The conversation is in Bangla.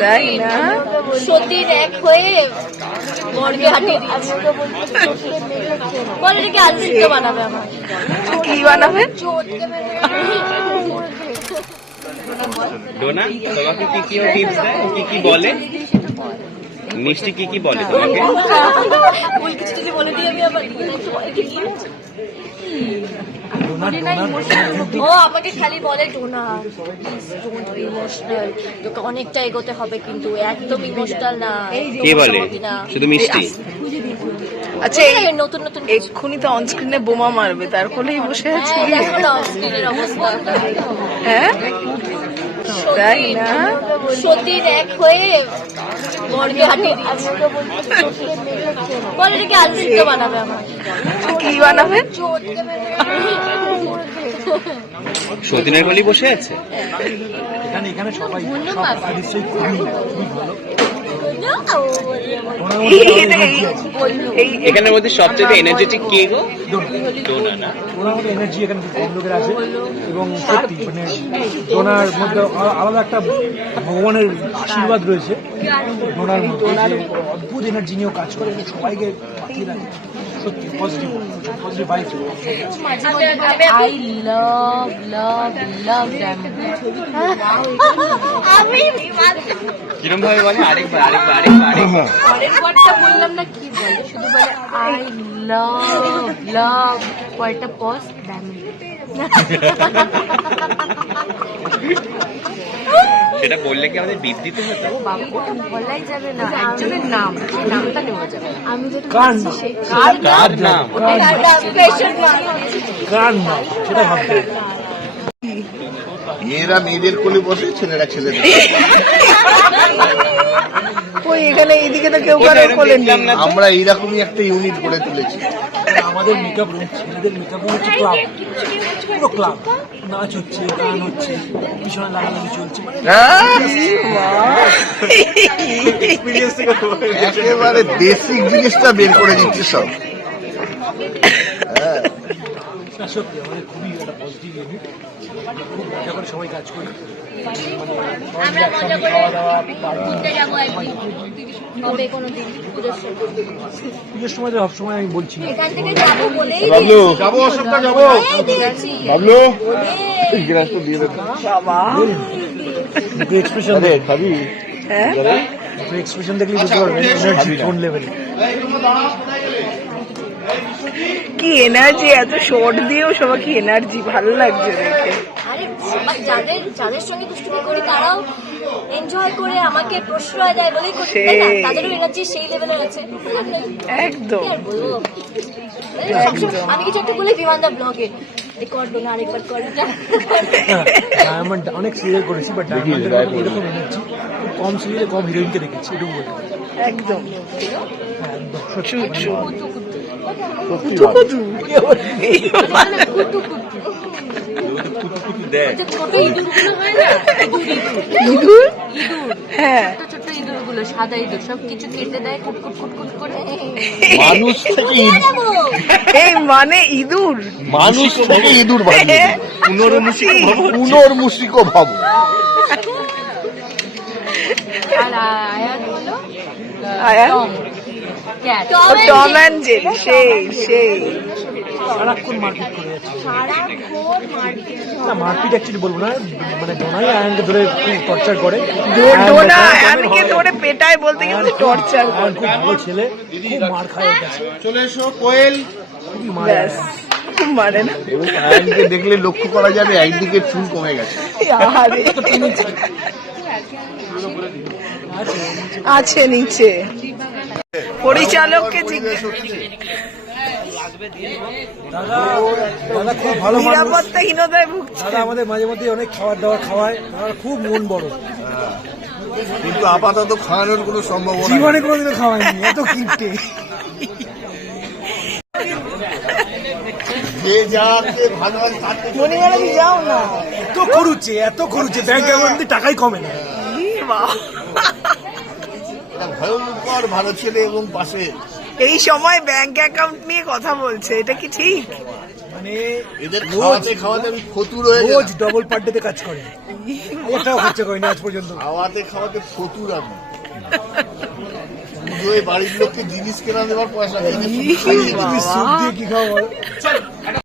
তাই না সতীর এক হয়ে বরকে হাঁটিয়ে দিয়েছে। বলে বানাবে আমার। কি বানাবেন ডোনা তোমাকে কি কি টিপস দেয়? কি কি বলে? মিষ্টি কি কি বলে তোমাকে? বলে দিই আমি আবার দিই। ও আমাকে খালি বলে ডোনা। ডোন্ট বি ইমোশনাল তোকে অনেকটা এগোতে হবে কিন্তু একদম ইমোশনাল না। কে বলে? শুধু মিষ্টি? আচ্ছা এই এই নতুন নতুন এক্ষুনি তো অনস্ক্রিনে বোমা মারবে তার কোলেই বসে আছে। হ্যাঁ, অবস্থা। হ্যাঁ? তাই না? সতীর এক হয়ে কি বানাবেন সতীনের গলি বসে আছে? এখানে এখানে সবাই সব খুবই খুবই ভালো। ওনার মধ্যে এখানের মধ্যে সবচেয়ে এনার্জেটিক কে গো? ডোনা ওনার মধ্যে এনার্জি এখানে কম লোকের আছে এবং সত্যি মানে ডোনার মধ্যে আলাদা একটা ভগবানের আশীর্বাদ রয়েছে ডোনার মধ্যে অদ্ভুত এনার্জি নিয়েও কাজ করে সবাইকে রাখে সত্যি positive positive vibe I love love love আমি কিরম ভাবে বলে? আরেকবার। আরেকবার আরেকবার আরেকবার পরের ওয়ার্ডটা বললাম না কি বলে শুধু বলে আই লাভ লাভ কয়টা পজ সেটা বললে কি আমাদের বিপ দিতে হতো? ওটা বলাই যাবে না। একজনের নাম সেই নামটা নেওয়া যাবে আমি যেটা কার সেই কার কার নাম? স্পেশাল কার নাম? সেটা ভাবতে মেয়েরা মেয়েদের কোলে বসে ছেলেরা ছেলেদের এখানে এইদিকে তো কেউ কারও আমরা এইরকমই একটা ইউনিট গড়ে তুলেছি। আমাদের মেকআপ রুম ছেলেদের মেকআপ রুম হচ্ছে ক্লাব পুরো ক্লাব নাচ হচ্ছে গান হচ্ছে পিছনে লাগালাগি চলছে মানে একেবারে বেসিক জিনিসটা বের করে দিচ্ছে সব। সত্যি আমাদের খুবই খুব মজা করে সবাই কাজ করি। আমরা মজা করে ঘুরতে যাব একদিন। কবে কোনো দিন? পুজোর সময়। পুজোর সময় তো সবসময় আমি বলছি এখান থেকে যাব বলেই বাবলু যাব সবটা যাব। বাবলু গ্লাসটা দিয়ে দেবো বাবা। একটু এক্সপ্রেশন হ্যাঁ? এক্সপ্রেশন দেখলেই বুঝতে পারবেন কোন লেভেলে কি এনার্জি এত শর্ট দিয়েও সবাই কি এনার্জি ভালো লাগছে দেখে। আরে সবাই যাদের যাদের সঙ্গে দুষ্টুমি করি তারাও এনজয় করে আমাকে প্রশ্রয় দেয় বলেই করতে তাই না? সেই। তাদেরও এনার্জি সেই লেভেলের আছে। একদম। কি আর বলব? এই আমি কিছু একটা বলে বিমানদা ব্লগে রেকর্ড না আরেকবার কর। ডায়মন্ড অনেক সিরিয়াল করেছি বাট এরকম খুব কম সিরিয়ালে কম হিরোইনকে দেখেছি এটুকু বলতে পারি। একদম। হ্যাঁ একদম। মানে ইঁদুর। মানুষ থেকে ইঁদুর বানিয়ে পুনরমুষিক ভাব। আর আয়াত হলো টম ক্যাট ও টম অ্যান্ড জেরি সেই সেই। সারাক্ষণ মারপিট করে না মারপিট অ্যাকচুয়ালি বলব না মানে ডোনাই আয়নকে ধরে টর্চার করে। ডোনা বলতে- ধরে পেটায় বলতে আয়ন টর্চার আয়ন খুব ভালো ছেলে খুব মার খায় চলে এসো কোয়েল। খুবই মার। ব্যাস না। আয়নকে দেখলে লক্ষ্য করা যাবে একদিকে চুল কমে গেছে। আছে নিচে। পরিচালককে জিজ্ঞেস দাদা দাদা খুব ভালো নিরাপত্তাহীনতায় ভুগছে দাদা আমাদের মাঝে মধ্যে অনেক খাবার দাবার খাওয়ায়। দাদা খুব মন বড়। কিন্তু আপাতত খাওয়ানোর কোনো সম্ভাবনা নেই। জীবনে কোনোদিনও খাওয়ায়নি এত কিপটে। যাও না। এত খরুচ্ছে এত ব্যাংক অ্যাকাউন্টে টাকাই কমে না। ভয়ঙ্কর ভালো ছেলে এবং পাশে এই সময় ব্যাংক অ্যাকাউন্ট নিয়ে কথা বলছে এটা কি ঠিক? মানে এদের খাওয়াতে খাওয়াতে আমি ফতুর হয়ে রোজ গেলাম ডবল পার্টিতে কাজ করে। খরচা করেনি আজ পর্যন্ত। খাওয়াতে খাওয়াতে ফতুর আমি। পুজোয় বাড়ির লোককে জিনিস কেনা দেওয়ার পয়সা নেই তুমি সুপ দিয়ে কি খাও বলো?